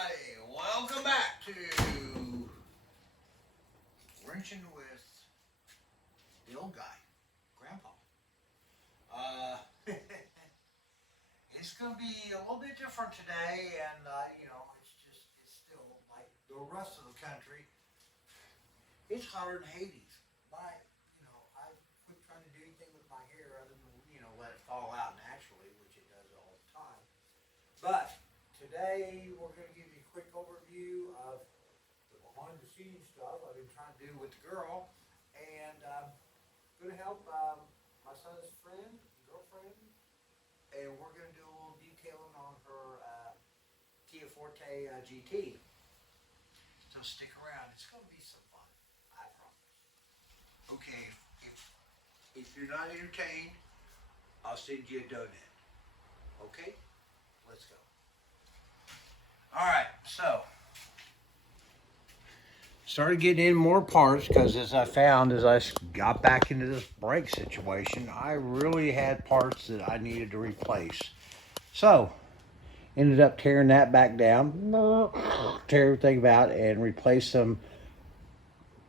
everybody. Welcome back to Wrenching with the Old Guy, Grandpa. It's going to be a little bit different today, and it's still like the rest of the country. It's hotter than Hades. I quit trying to do anything with my hair other than let it fall out naturally, which it does all the time. But today we're going to give you a quick overview of the behind the scenes stuff I've been trying to do with the girl, and going to help my son's girlfriend, and we're going to do a little detailing on her Forte GT. So stick around; it's going to be some fun, I promise. Okay, if you're not entertained, I'll send you a donut. Okay, let's go. All right, so started getting in more parts because as I got back into this brake situation, I really had parts that I needed to replace. So ended up tearing that back down, tear everything out, and replace some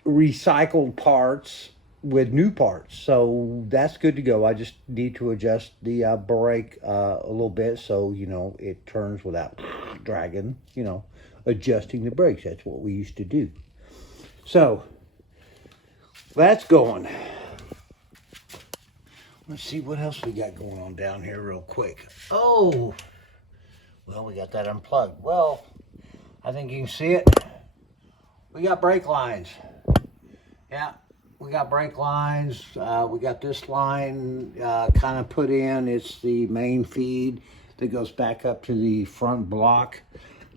recycled parts with new parts. So that's good to go. I just need to adjust the brake a little bit so it turns without dragging, adjusting the brakes. That's what we used to do. So that's going. Let's see what else we got going on down here real quick. Oh, well, we got that unplugged. Well, I think you can see it. We got brake lines. Yeah, we got brake lines. We got this line kind of put in. It's the main feed that goes back up to the front block.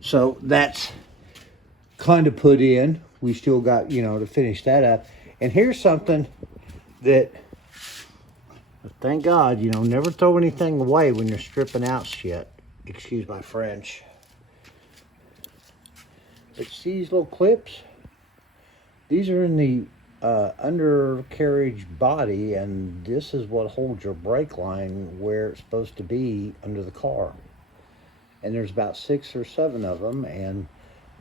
So that's kind of put in. We still got, to finish that up. And here's something that, thank God, never throw anything away when you're stripping out shit. Excuse my French. It's these little clips. These are in the undercarriage body, and this is what holds your brake line where it's supposed to be under the car. And there's about 6 or 7 of them, and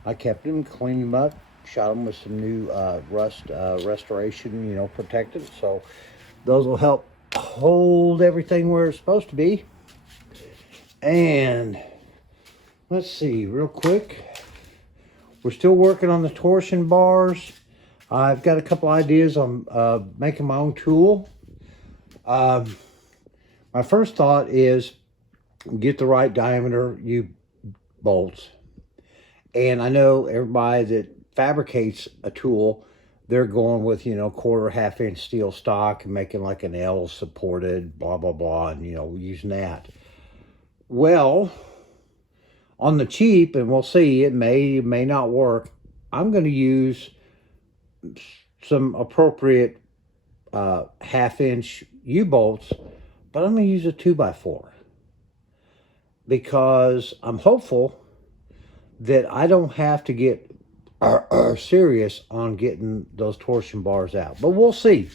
I kept them, cleaned them up, shot them with some new rust restoration, protectant. So those will help hold everything where it's supposed to be. And let's see, real quick. We're still working on the torsion bars. I've got a couple ideas on making my own tool. My first thought is get the right diameter U-bolts. And I know everybody that fabricates a tool, they're going with, quarter, half-inch steel stock and making like an L supported, blah, blah, blah, and, using that. Well, on the cheap, and we'll see, it may not work, I'm going to use some appropriate half-inch U-bolts, but I'm going to use a 2x4 because I'm hopeful that I don't have to get serious on getting those torsion bars out. But we'll see.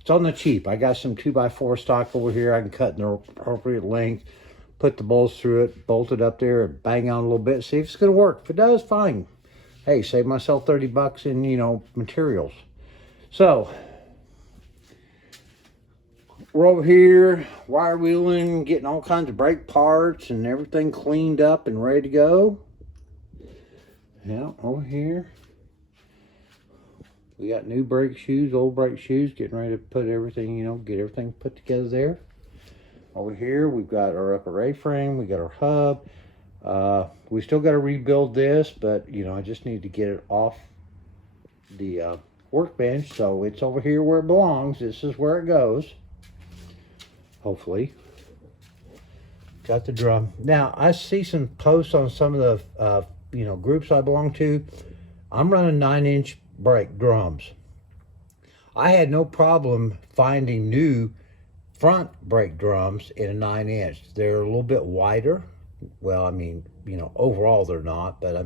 It's on the cheap. I got some 2x4 stock over here. I can cut in the appropriate length, put the bolts through it, bolt it up there, and bang on a little bit, see if it's going to work. If it does, fine. Hey, save myself 30 bucks in, materials. So, we're over here wire wheeling, getting all kinds of brake parts and everything cleaned up and ready to go. Yeah, over here. We got new brake shoes, old brake shoes, getting ready to put everything, get everything put together there. Over here, we've got our upper A-frame, we got our hub. We still got to rebuild this, but, I just need to get it off the workbench, so it's over here where it belongs. This is where it goes, hopefully. Got the drum. Now, I see some posts on some of the, groups I belong to. I'm running 9-inch brake drums. I had no problem finding new front brake drums in a 9-inch. They're a little bit wider. Well, overall they're not, but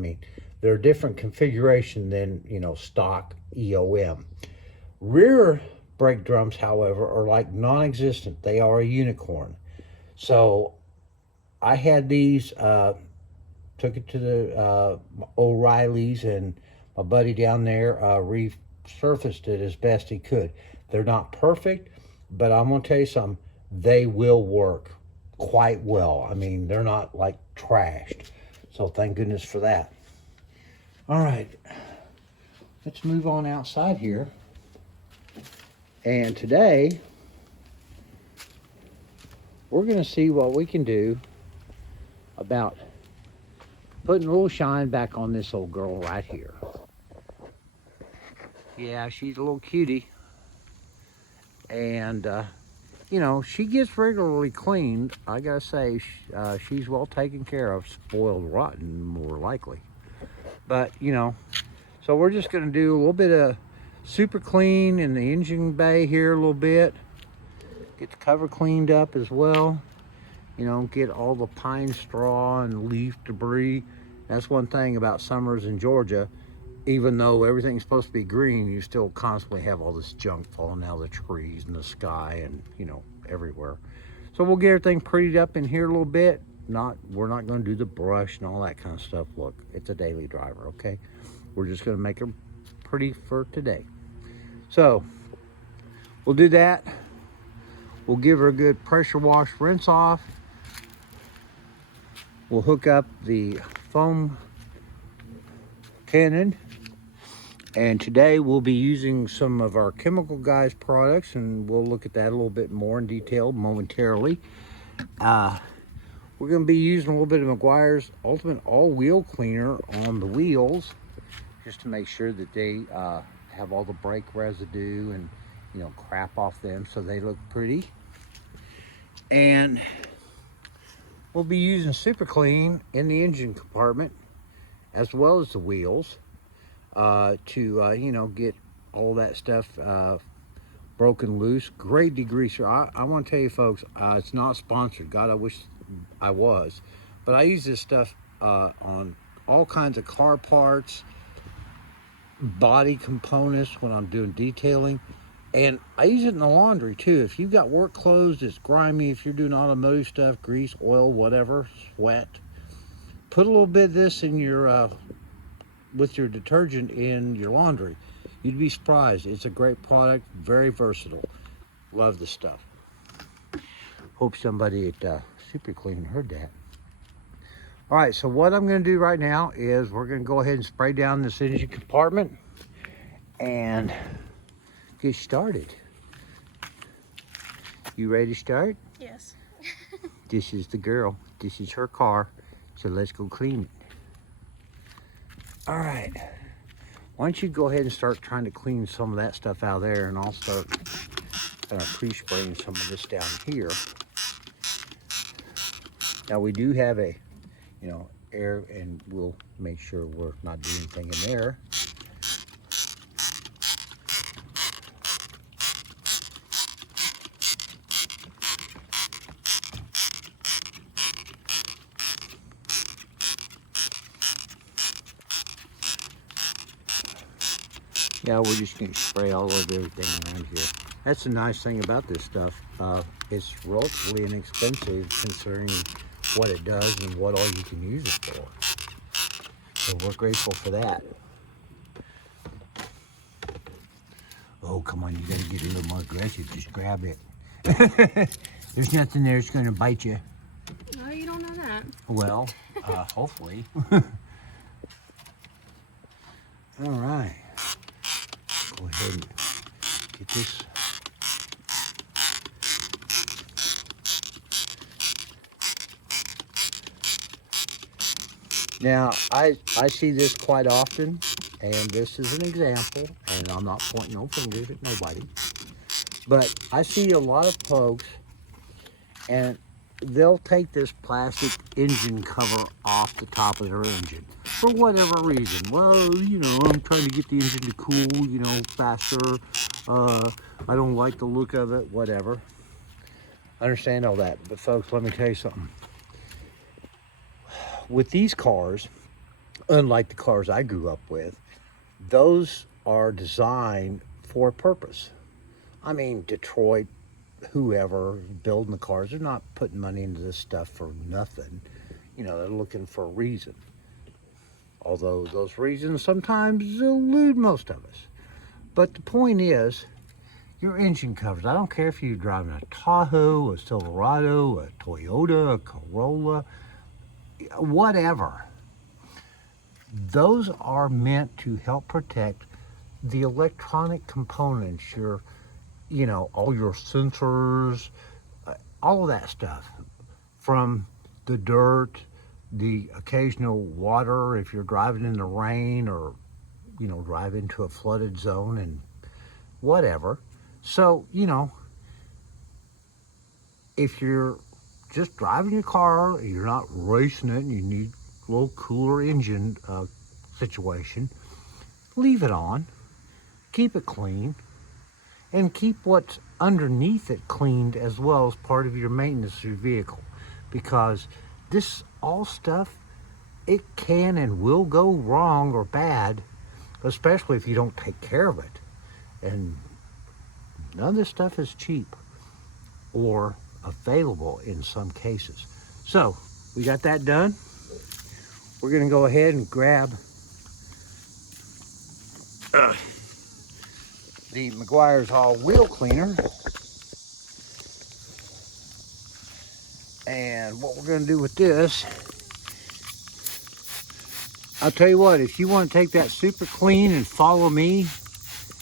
they're a different configuration than, stock EOM. Rear brake drums, however, are like non-existent. They are a unicorn. So I had these took it to the O'Reilly's, and my buddy down there resurfaced it as best he could. They're not perfect, but I'm gonna tell you something, they will work quite well. I mean, they're not like trashed, so thank goodness for that. All right, let's move on outside here. And today we're gonna see what we can do about putting a little shine back on this old girl right here. Yeah, she's a little cutie. And, you know, she gets regularly cleaned. I gotta say, she's well taken care of. Spoiled rotten, more likely. But, you know, so we're just gonna do a little bit of super clean in the engine bay here a little bit. Get the cover cleaned up as well. You know, get all the pine straw and leaf debris. That's one thing about summers in Georgia. Even though everything's supposed to be green, you still constantly have all this junk falling out of the trees and the sky and, you know, everywhere. So we'll get everything prettied up in here a little bit. We're not going to do the brush and all that kind of stuff. Look, it's a daily driver, okay? We're just going to make her pretty for today. So we'll do that. We'll give her a good pressure wash rinse off. We'll hook up the foam cannon. And today we'll be using some of our Chemical Guys products, and we'll look at that a little bit more in detail momentarily. We're going to be using a little bit of Meguiar's Ultimate All-Wheel Cleaner on the wheels, just to make sure that they have all the brake residue and, you know, crap off them so they look pretty. And we'll be using Super Clean in the engine compartment as well as the wheels. To you know, get all that stuff broken loose. Great degreaser. I want to tell you folks, it's not sponsored. God, I wish I was. But I use this stuff on all kinds of car parts, body components when I'm doing detailing. And I use it in the laundry too. If you've got work clothes that's grimy, if you're doing automotive stuff, grease, oil, whatever, sweat, put a little bit of this in your with your detergent in your laundry. You'd be surprised. It's a great product, very versatile. Love the stuff. Hope somebody at Super Clean heard that. All right, so what I'm going to do right now is we're going to go ahead and spray down this engine compartment and get started. You ready to start? Yes. This is the girl. This is her car. So let's go clean it. All right, why don't you go ahead and start trying to clean some of that stuff out of there, and I'll start kind of pre-spraying some of this down here. Now we do have a, you know, air, and we'll make sure we're not doing anything in there. Yeah, we're just going to spray all over everything around here. That's the nice thing about this stuff. It's relatively inexpensive considering what it does and what all you can use it for. So we're grateful for that. Oh, come on, you got to get a little more aggressive. Just grab it. There's nothing there that's going to bite you. No, you don't know that. Well, hopefully. All right. Go ahead and get this. Now, I see this quite often, and this is an example, and I'm not pointing no fingers at nobody, but I see a lot of folks, and they'll take this plastic engine cover off the top of their engine for whatever reason. Well, you know, I'm trying to get the engine to cool, you know, faster. I don't like the look of it, whatever. I understand all that, but folks, let me tell you something. With these cars, unlike the cars I grew up with, those are designed for a purpose. I mean, Detroit, whoever building the cars, they're not putting money into this stuff for nothing. you know, they're looking for a reason. Although those reasons sometimes elude most of us. But the point is, your engine covers. I don't care if you're driving a Tahoe, a Silverado, a Toyota, a Corolla, whatever. Those are meant to help protect the electronic components, you know, all your sensors, all of that stuff, from the dirt, the occasional water if you're driving in the rain, or, you know, drive into a flooded zone and whatever. So, you know, if you're just driving your car, you're not racing it, and you need a little cooler engine situation, leave it on, keep it clean, and keep what's underneath it cleaned as well as part of your maintenance of your vehicle. Because this all stuff, it can and will go wrong or bad, especially if you don't take care of it. And none of this stuff is cheap or available in some cases. So we got that done. We're gonna go ahead and grab the Meguiar's All Wheel Cleaner. And what we're gonna do with this, I'll tell you what, if you want to take that super clean and follow me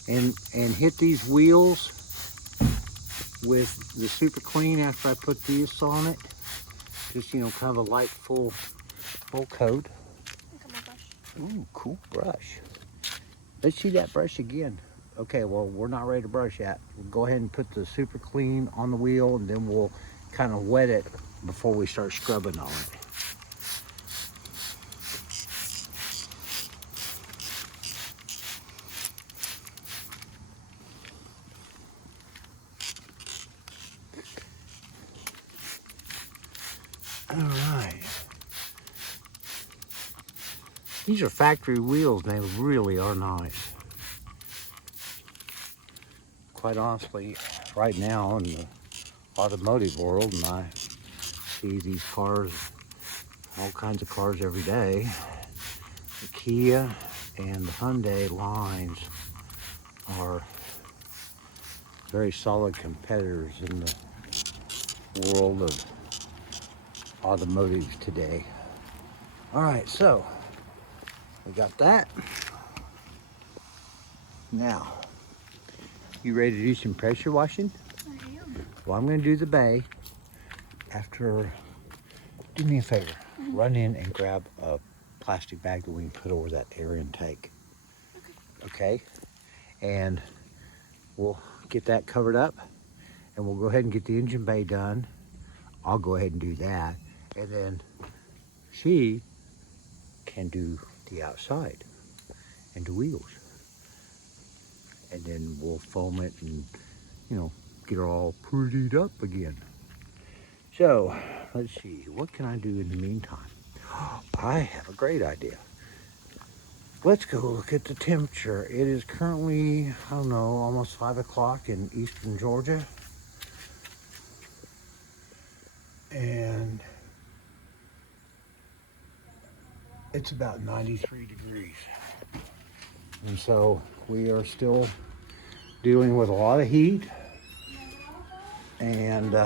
and hit these wheels with the super clean after I put this on it, just, you know, kind of a light full coat. Ooh, cool brush. Let's see that brush again. Okay, well, we're not ready to brush yet. We'll go ahead and put the super clean on the wheel, and then we'll kind of wet it before we start scrubbing on it. All right. These are factory wheels, and they really are nice. Quite honestly, right now in the automotive world, and I see these cars, all kinds of cars every day, the Kia and the Hyundai lines are very solid competitors in the world of automotive today. All right, so we got that. Now, you ready to do some pressure washing? I am. Well, I'm going to do the bay after. Do me a favor, run in and grab a plastic bag that we can put over that air intake. Okay? And we'll get that covered up, and we'll go ahead and get the engine bay done. I'll go ahead and do that, and then she can do the outside and the wheels. And then we'll foam it and, you know, get her all prettied up again. So, let's see, what can I do in the meantime? I have a great idea. Let's go look at the temperature. It is currently, I don't know, almost 5 o'clock in eastern Georgia. And it's about 93 degrees. And so we are still dealing with a lot of heat. And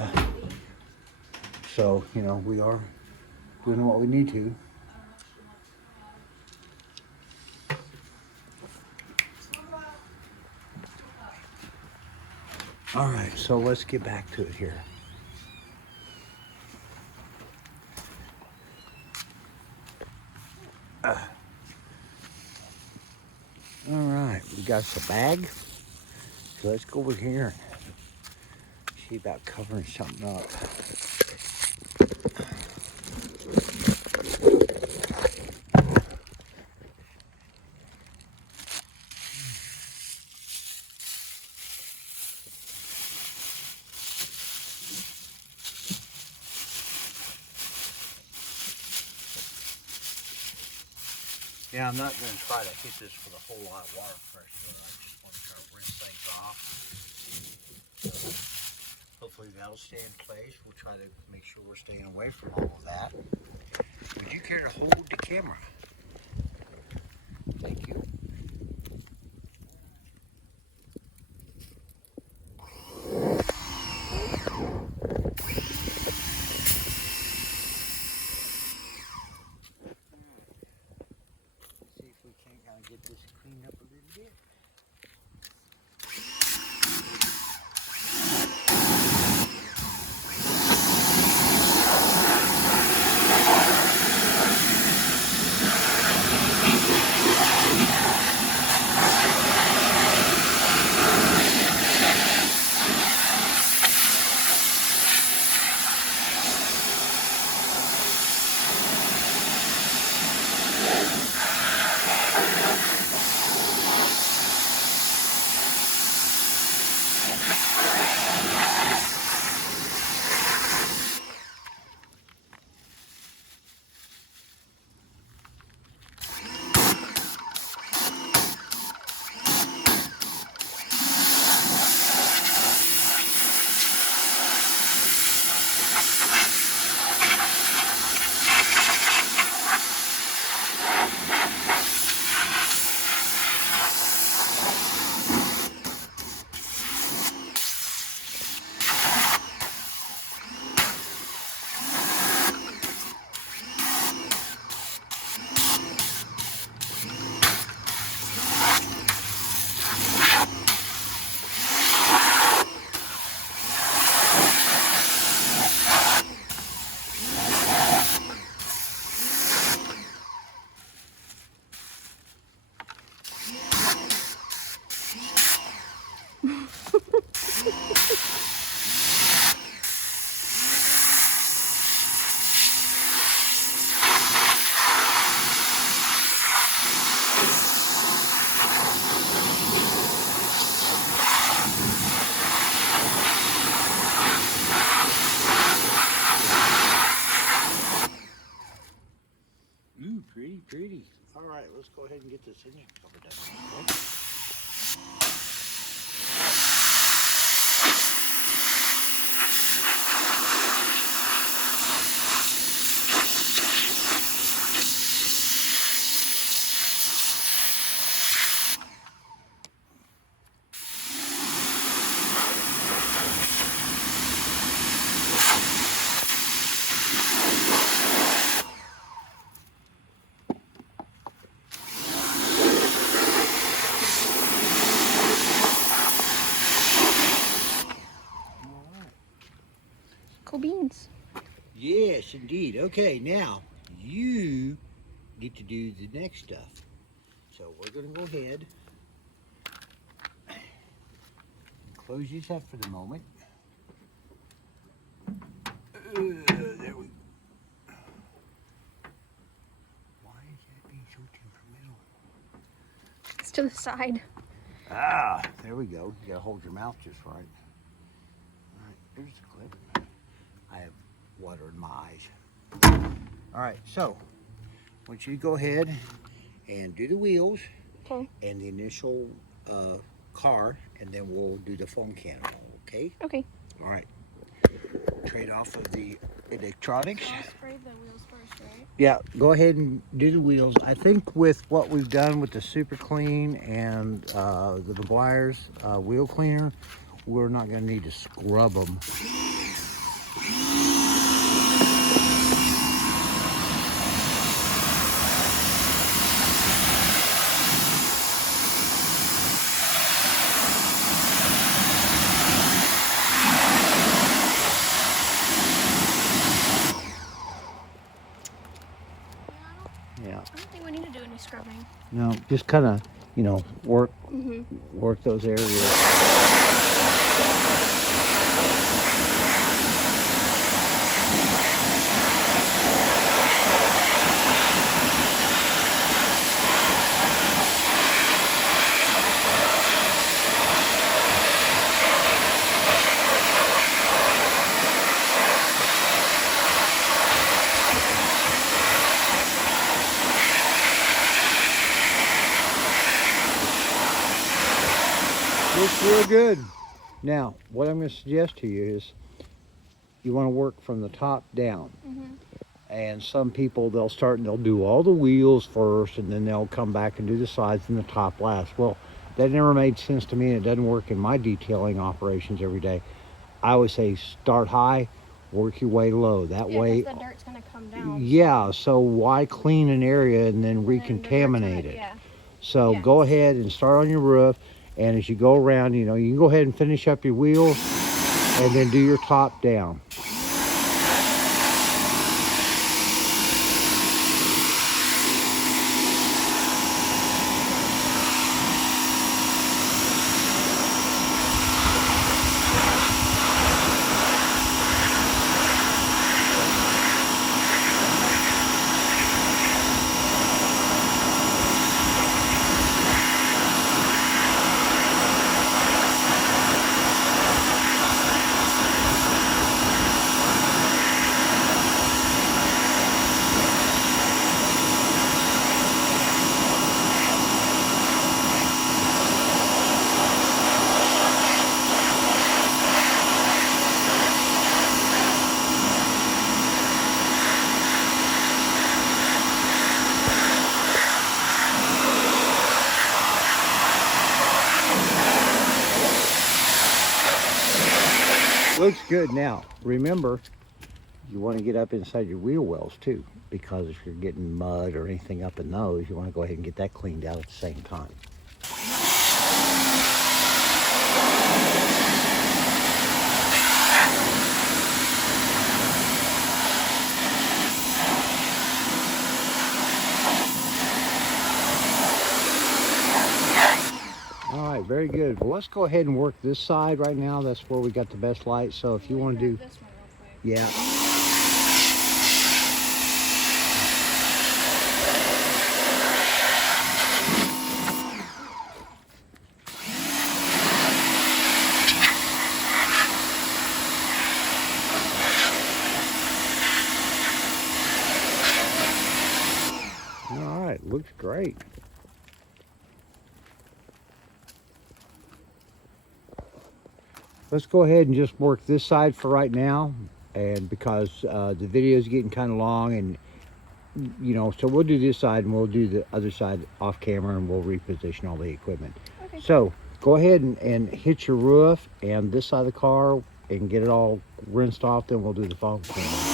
so, you know, we are doing what we need to. All right, so let's get back to it here. All right, we got us a bag. So let's go over here and see about covering something up. Yeah, I'm not going to try to hit this with a whole lot of water pressure. I just want to try to rinse things off. Hopefully that'll stay in place. We'll try to make sure we're staying away from all of that. would you care to hold the camera? Thank you. See if we can kind of get this cleaned up a little bit. Ooh, pretty, pretty. All right, let's go ahead and get this engine cover done. Okay. Cool beans. Yes, indeed. Okay, now you get to do the next stuff. So we're going to go ahead and close these up for the moment. There we go. Why is that being so temperamental? It's to the side. Ah, there we go. You got to hold your mouth just right. All right, there's the clip. I have water in my eyes. All right, so I want you to go ahead and do the wheels. Okay. And the initial car, and then we'll do the foam cannon, okay? Okay. All right. Trade off of the electronics. I'll spray the wheels first, right? Yeah, go ahead and do the wheels. I think with what we've done with the Super Clean and the McGuire's wheel cleaner, we're not going to need to scrub them. Yeah. I don't think we need to do any scrubbing. No, just kind of, work those areas. Looks real good. Now, what I'm going to suggest to you is you want to work from the top down. And some people, they'll start and they'll do all the wheels first, and then they'll come back and do the sides and the top last. Well, that never made sense to me, and it doesn't work in my detailing operations every day. I always say start high, work your way low. That way, the dirt's gonna come down. yeah, so why clean an area and then And then the dirt's recontaminate gonna- it? Yeah. So Yeah. go ahead and start on your roof, and as you go around, you know, you can go ahead and finish up your wheels and then do your top down. Looks good. Now, remember, you want to get up inside your wheel wells too, because if you're getting mud or anything up in those, you want to go ahead and get that cleaned out at the same time. All right, very good. Well, let's go ahead and work this side right now. That's where we got the best light. So if you want to do, this one real quick. yeah. All right, looks great. Let's go ahead and just work this side for right now, and because the video is getting kind of long, and you know, so we'll do this side and we'll do the other side off camera, and we'll reposition all the equipment. Okay. So go ahead and hit your roof and this side of the car and get it all rinsed off, then we'll do the phone camera.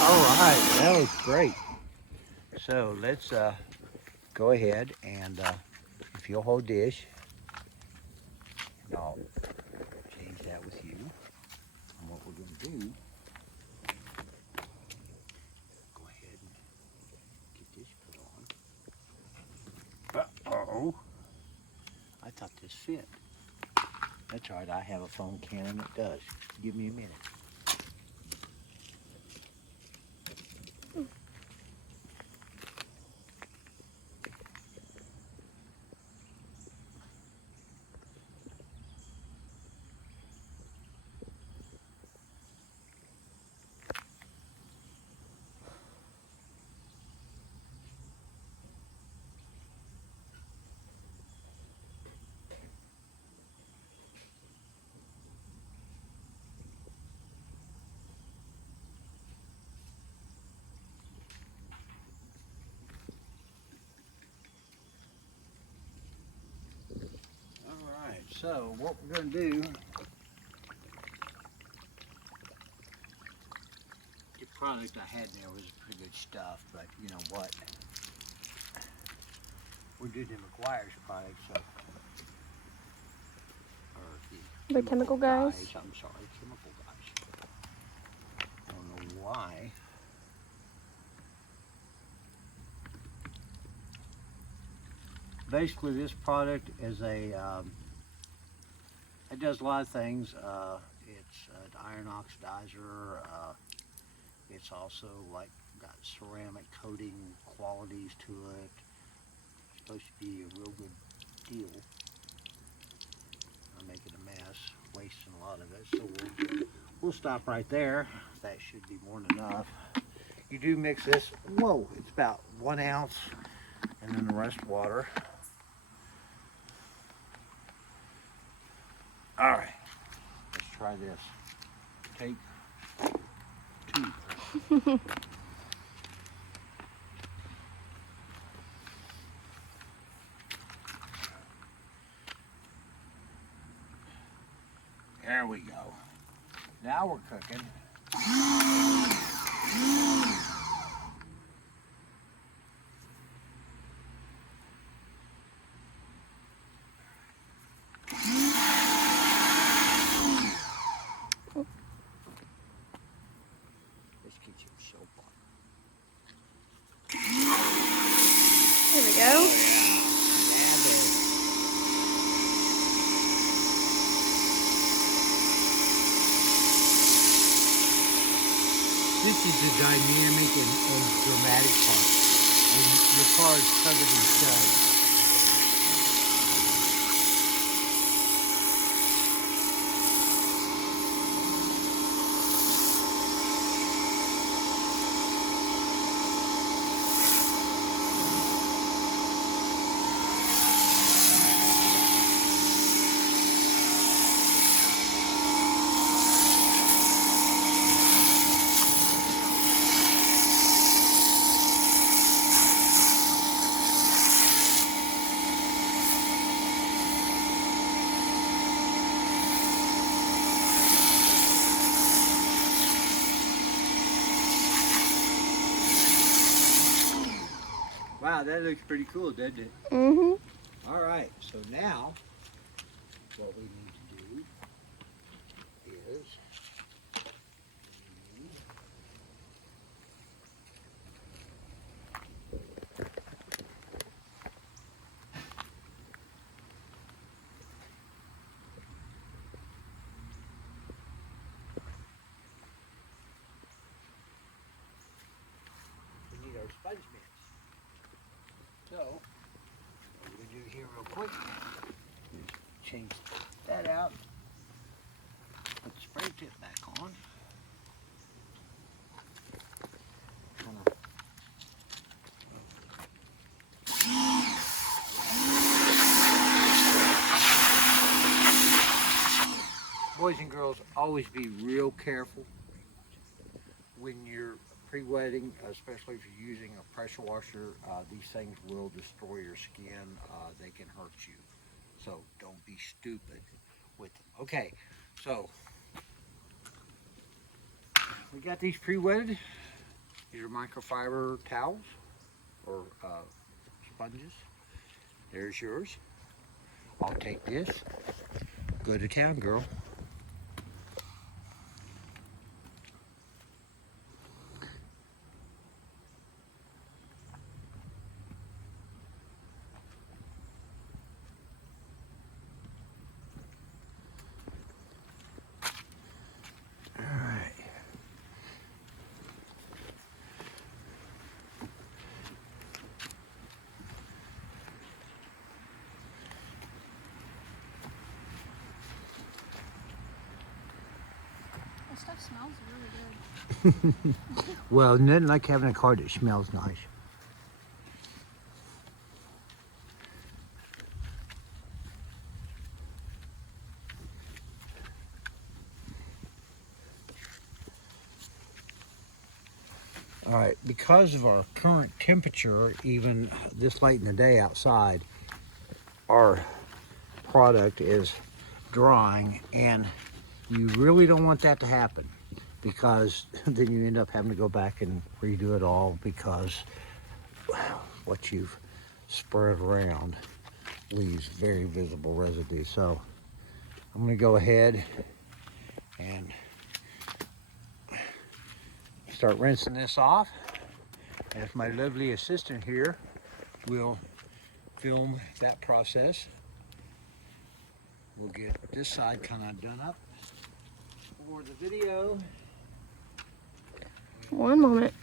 All right, that was great. So let's go ahead and if you'll hold this, and I'll change that with you. And what we're going to do, go ahead and get this put on. Uh-oh. I thought this fit. That's all right, I have a phone cannon that does. Give me a minute. So what we're going to do, the product I had there was pretty good stuff, but you know what? We're doing the McGuire's product, so. Or The chemical guys? I'm sorry, chemical guys. I don't know why. Basically, this product is a, it does a lot of things. It's an iron oxidizer. It's also like got ceramic coating qualities to it. It's supposed to be a real good deal. I'm making a mess, wasting a lot of it. So we'll stop right there. That should be more than enough. You do mix this. Whoa, it's about 1 ounce, and then the rest water. All right, let's try this. Take 2. There we go. Now we're cooking. Let's get you a soap on. There we go. This is the dynamic and dramatic part. When the car is covered in studs. Wow, that looks pretty cool, doesn't it? Mm-hmm. All right, so now what we need to do is we need our sponge mitts. So, what we're going to do here real quick is change that out, put the spray tip back on. Boys and girls, always be real careful when you're pre-wetting, especially if you're using a pressure washer. These things will destroy your skin. They can hurt you. So don't be stupid with them. Okay, so we got these pre-wetted. These are microfiber towels or sponges. There's yours. I'll take this. Go to town, girl. That stuff smells really good. Well, nothing like having a car that smells nice. All right, because of our current temperature, even this late in the day outside, our product is drying, and you really don't want that to happen, because then you end up having to go back and redo it all, because what you've spread around leaves very visible residue. So I'm going to go ahead and start rinsing this off, and if my lovely assistant here will film that process, we'll get this side kind of done up for the video. One moment.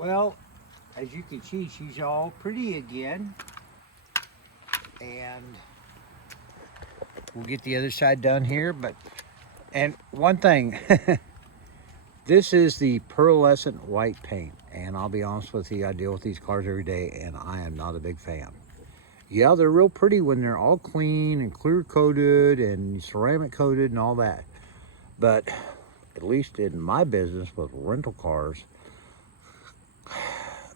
Well, as you can see, she's all pretty again, and we'll get the other side done here. And one thing, this is the pearlescent white paint, and I'll be honest with you, I deal with these cars every day, and I am not a big fan. Yeah, they're real pretty when they're all clean and clear coated and ceramic coated and all that, but at least in my business with rental cars,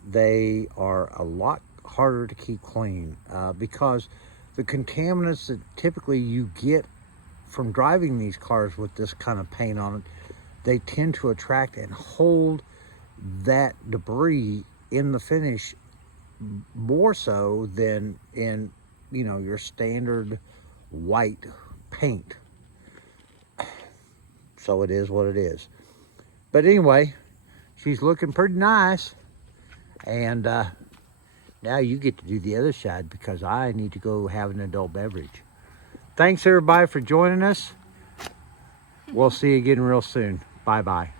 they are a lot harder to keep clean, because the contaminants that typically you get from driving these cars with this kind of paint on it, they tend to attract and hold that debris in the finish more so than in, you know, your standard white paint. So it is what it is. But anyway, she's looking pretty nice, and Now you get to do the other side because I need to go have an adult beverage. Thanks everybody for joining us. We'll see you again real soon. Bye-bye.